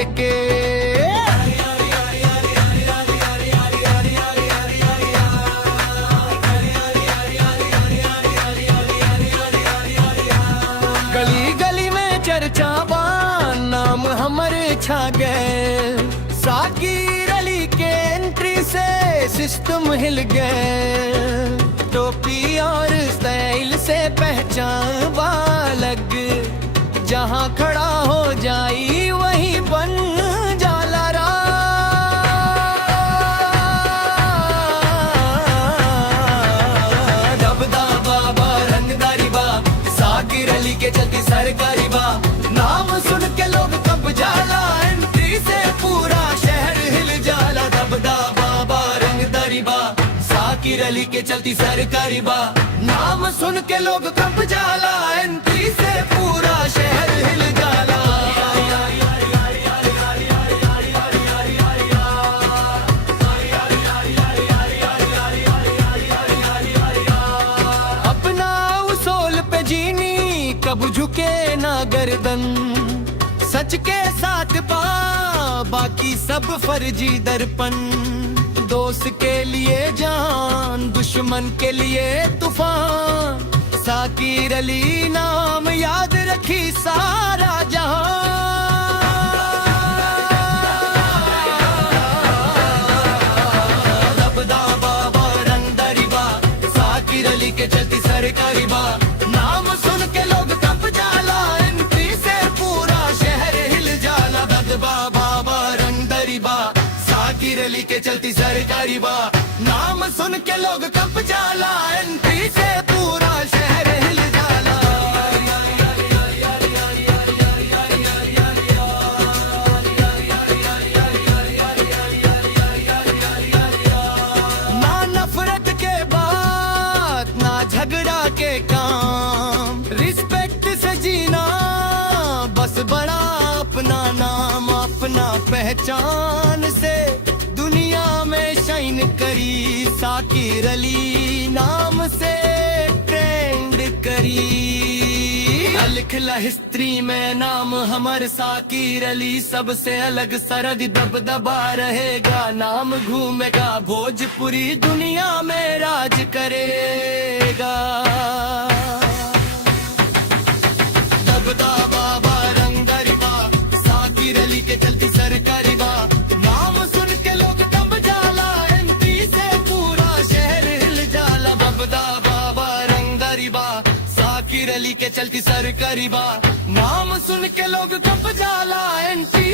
लेके। गली गली में चर्चा बा, नाम हमारे छा गए। साकिर अली के एंट्री से सिस्टम हिल गए। टोपी और स्टाइल से पहचान बा लग, जहाँ खड़ा हो जाई वही बन जाला रा। दबदा बाबा रंगदारी बा, साकिर अली के चलती सरकारी बा। नाम सुन के लोग कब जाला, एंट्री से पूरा शहर हिल जाला। दबदा बाबा रंगदारी बा, साकिर अली के चलती सरकारी बा। नाम सुन के लोग कब जाला, एंट्री से पूरा शहर हिल जाला। अपना उसूल पे जीनी, कब झुके ना गर्दन। सच के साथ बा, बाकी सब फर्जी दर्पण। दोस्त के लिए जान, दुश्मन के लिए तूफान। साकिर अली नाम याद रखी सारा जहां। दबदा बाबा रंगदारी बा, साकिर अली के चलती सरकारी बा। नाम सुन के लोग कब जाला, एंट्री से पूरा शहर हिल जाला। दबदा बाबा रंगदारी बा, साकिर अली के चलती सरकारी बा। नाम सुन के लोग कब जाला, एंट्री से पूरा शहर हिल जाला। ना नफरत के बात, ना झगड़ा के काम। रिस्पेक्ट से जीना, बस बड़ा अपना नाम। अपना पहचान से दुनिया में शाइन करी, साकिर अली नाम से ट्रेंड करी। लिख ला हिस्ट्री में नाम हमर साकिर अली, सबसे अलग सरद दबदबा रहेगा। नाम घूमेगा भोजपुरी दुनिया में राज करेगा। दबदा बाबा रंगदारी बा, साकिर अली के चलती सरकारी बा। नाम सुन के लोग कब जाला, एंट्री से पूरा शहर हिल जाला। दबदा बाबा रंगदारी बा, साकिर अली के चलती सरकारी बा। नाम सुन के लोग कब जाला, एंट्री